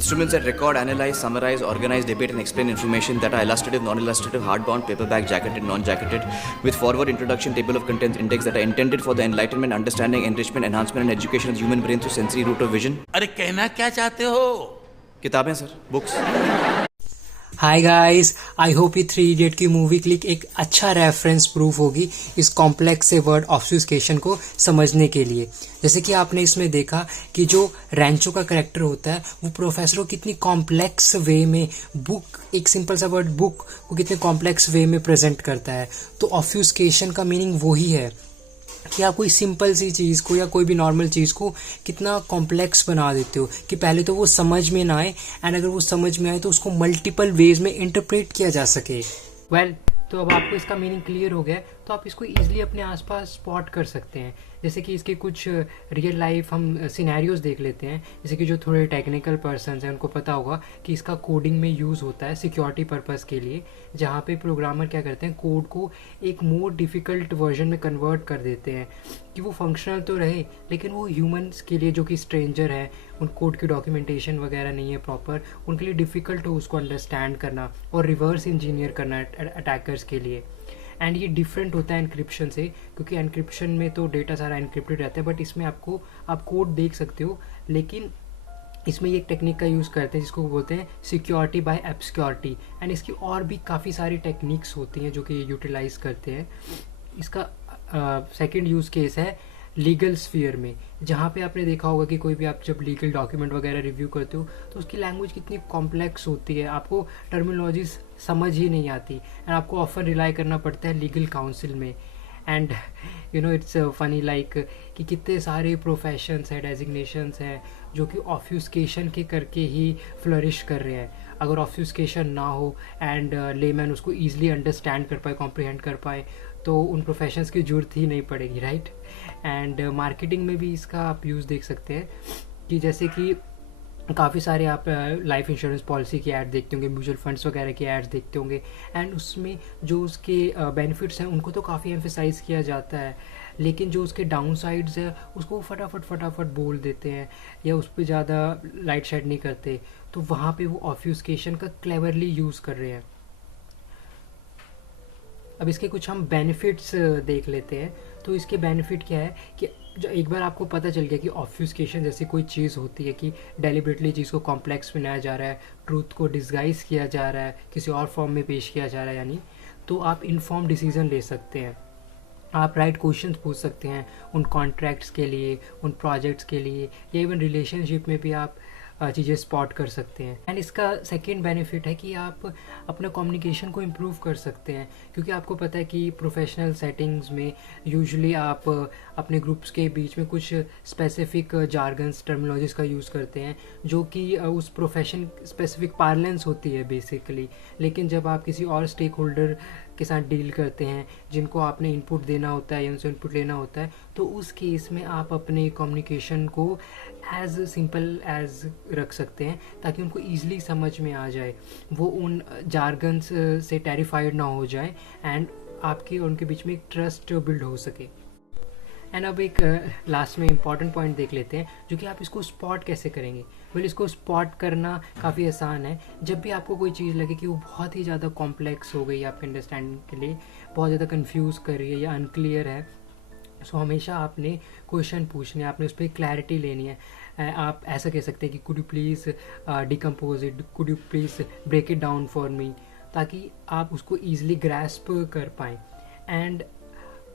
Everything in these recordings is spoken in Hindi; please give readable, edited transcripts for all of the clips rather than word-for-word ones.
Instruments that record, analyze, summarize, organize, debate, and explain information that are illustrative, non-illustrative, hardbound, paperback, jacketed, non-jacketed, with forward introduction, table of contents, index that are intended for the enlightenment, understanding, enrichment, enhancement, and education of the human brain through sensory route of vision. अरे कहना क्या चाहते हो? किताबें sir, books. Hi guys, I hope ये थ्री इडियट की मूवी क्लिक एक अच्छा रेफरेंस प्रूफ होगी इस कॉम्प्लेक्स से वर्ड ऑब्फ्यूस्केशन को समझने के लिए. जैसे कि आपने इसमें देखा कि जो रैंचो का कैरेक्टर होता है वो प्रोफेसर को कितनी कॉम्प्लेक्स वे में बुक, एक सिंपल सा वर्ड बुक को कितने कॉम्प्लेक्स वे में प्रेजेंट करता है. तो ऑब्फ्यूस्केशन का मीनिंग वही है कि आप कोई सिंपल सी चीज़ को या कोई भी नॉर्मल चीज़ को कितना कॉम्प्लेक्स बना देते हो कि पहले तो वो समझ में ना आए, एंड अगर वो समझ में आए तो उसको मल्टीपल वेज में इंटरप्रेट किया जा सके. तो अब आपको इसका मीनिंग क्लियर हो गया, तो आप इसको ईजिली अपने आसपास स्पॉट कर सकते हैं. जैसे कि इसके कुछ रियल लाइफ हम सिनेरियोज देख लेते हैं. जैसे कि जो थोड़े टेक्निकल पर्सन्स हैं उनको पता होगा कि इसका कोडिंग में यूज़ होता है सिक्योरिटी पर्पस के लिए, जहाँ पे प्रोग्रामर क्या करते हैं, कोड को एक मोर डिफ़िकल्ट वर्जन में कन्वर्ट कर देते हैं कि वो फंक्शनल तो रहे लेकिन वो ह्यूमंस के लिए जो कि स्ट्रेंजर है, उन कोड की डॉक्यूमेंटेशन वगैरह नहीं है प्रॉपर, उनके लिए डिफ़िकल्ट हो उसको अंडरस्टैंड करना और रिवर्स इंजीनियर करना अटैकर्स के लिए. एंड ये डिफरेंट होता है एनक्रिप्शन से, क्योंकि एनक्रिप्शन में तो डेटा सारा एनक्रिप्टेड रहता है, बट इसमें आपको आप कोड देख सकते हो, लेकिन इसमें ये एक टेक्निक का यूज़ करते हैं जिसको बोलते हैं सिक्योरिटी बाय ऑब्स्क्योरिटी. एंड इसकी और भी काफ़ी सारी टेक्निक्स होती हैं जो कि यूटिलाइज करते हैं. इसका सेकंड यूज़ केस है लीगल स्फीयर में, जहाँ पे आपने देखा होगा कि कोई भी आप जब लीगल डॉक्यूमेंट वगैरह रिव्यू करते हो तो उसकी लैंग्वेज कितनी कॉम्प्लेक्स होती है, आपको टर्मिनोलॉजीज समझ ही नहीं आती, एंड आपको ऑफर रिलाई करना पड़ता है लीगल काउंसिल में. And you know it's funny like कि कितने सारे प्रोफेशंस हैं, डेजिग्नेशंस हैं जो कि ऑब्फ्यूस्केशन के करके ही फ्लरिश कर रहे हैं. अगर ऑब्फ्यूस्केशन ना हो एंड लेमैन उसको ईजिली अंडरस्टैंड कर पाए, कॉम्प्रिहेंड कर पाए, तो उन प्रोफेशंस की जरूरत ही नहीं पड़ेगी, राइट. एंड मार्केटिंग में भी इसका आप यूज़ देख सकते हैं कि जैसे कि काफ़ी सारे आप लाइफ इंश्योरेंस पॉलिसी की ऐड देखते होंगे, म्यूचुअल फंड्स वगैरह की एड्स देखते होंगे, एंड उसमें जो उसके बेनिफिट्स हैं उनको तो काफ़ी एम्फेसाइज किया जाता है, लेकिन जो उसके डाउन साइड्स है उसको फटाफट बोल देते हैं या उस पर ज़्यादा लाइट शेड नहीं करते. तो वहाँ पे वो ऑब्फ्यूस्केशन का क्लेवरली यूज़ कर रहे हैं. अब इसके कुछ हम बेनिफिट्स देख लेते हैं. तो इसके बेनिफिट क्या है कि जो एक बार आपको पता चल गया कि ऑब्फ्यूस्केशन जैसी कोई चीज़ होती है कि डेलिबरेटली चीज़ को कॉम्प्लेक्स बनाया जा रहा है, ट्रूथ को डिस्गाइज किया जा रहा है, किसी और फॉर्म में पेश किया जा रहा है, यानी तो आप इन्फॉर्म डिसीजन ले सकते हैं, आप राइट क्वेश्चंस पूछ सकते हैं उन कॉन्ट्रैक्ट्स के लिए, उन प्रोजेक्ट्स के लिए, या इवन रिलेशनशिप में भी आप चीज़ें स्पॉट कर सकते हैं. एंड इसका सेकेंड बेनिफिट है कि आप अपना कम्युनिकेशन को इम्प्रूव कर सकते हैं, क्योंकि आपको पता है कि प्रोफेशनल सेटिंग्स में यूजुअली आप अपने ग्रुप्स के बीच में कुछ स्पेसिफिक जार्गन्स, टर्मिनोलॉजीज का यूज़ करते हैं जो कि उस प्रोफेशन स्पेसिफिक पार्लेंस होती है बेसिकली. लेकिन जब आप किसी और स्टेक होल्डर के साथ डील करते हैं जिनको आपने इनपुट देना होता है या उनसे इनपुट लेना होता है, तो उस केस में आप अपने कम्युनिकेशन को एज सिंपल एज रख सकते हैं ताकि उनको ईजिली समझ में आ जाए, वो उन जार्गन्स से टेरिफाइड ना हो जाए, एंड आपके और उनके बीच में एक ट्रस्ट बिल्ड हो सके. एंड अब एक लास्ट में इम्पॉर्टेंट पॉइंट देख लेते हैं जो कि आप इसको स्पॉट कैसे करेंगे. इसको स्पॉट करना काफ़ी आसान है. जब भी आपको कोई चीज़ लगे कि वो बहुत ही ज़्यादा कॉम्प्लेक्स हो गई आपके अंडरस्टैंडिंग के लिए, बहुत ज़्यादा कंफ्यूज कर रही है या अनक्लियर है, सो हमेशा आपने क्वेश्चन पूछने, आपने उस पर क्लैरिटी लेनी है. आप ऐसा कह सकते हैं कि could you please decompose it, could you please break it down for me, ताकि आप उसको ईजिली ग्रैस्प कर पाएँ. एंड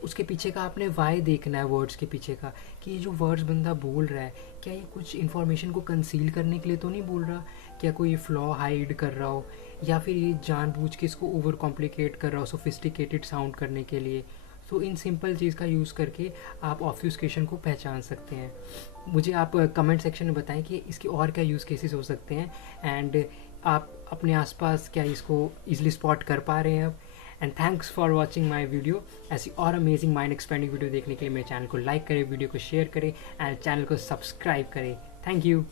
उसके पीछे का आपने वाई देखना है, वर्ड्स के पीछे का, कि ये जो वर्ड्स बंदा बोल रहा है क्या ये कुछ इन्फॉर्मेशन को कंसील करने के लिए तो नहीं बोल रहा, क्या कोई फ्लॉ हाइड कर रहा हो, या फिर ये जानबूझ के इसको ओवर कॉम्प्लिकेट कर रहा हो सोफिस्टिकेटेड साउंड करने के लिए. तो इन सिंपल चीज़ का यूज़ करके आप ऑब्फ्यूस्केशन को पहचान सकते हैं. मुझे आप कमेंट सेक्शन में बताएं कि इसके और क्या यूज़ केसेस हो सकते हैं, एंड आप अपने आसपास क्या इसको ईजिली स्पॉट कर पा रहे हैं अब. And thanks for watching my video. ऐसी और अमेजिंग माइंड एक्सपेंडिंग वीडियो देखने के लिए मेरे चैनल को लाइक करें, वीडियो को शेयर करें, एंड चैनल को सब्सक्राइब करें. Thank you.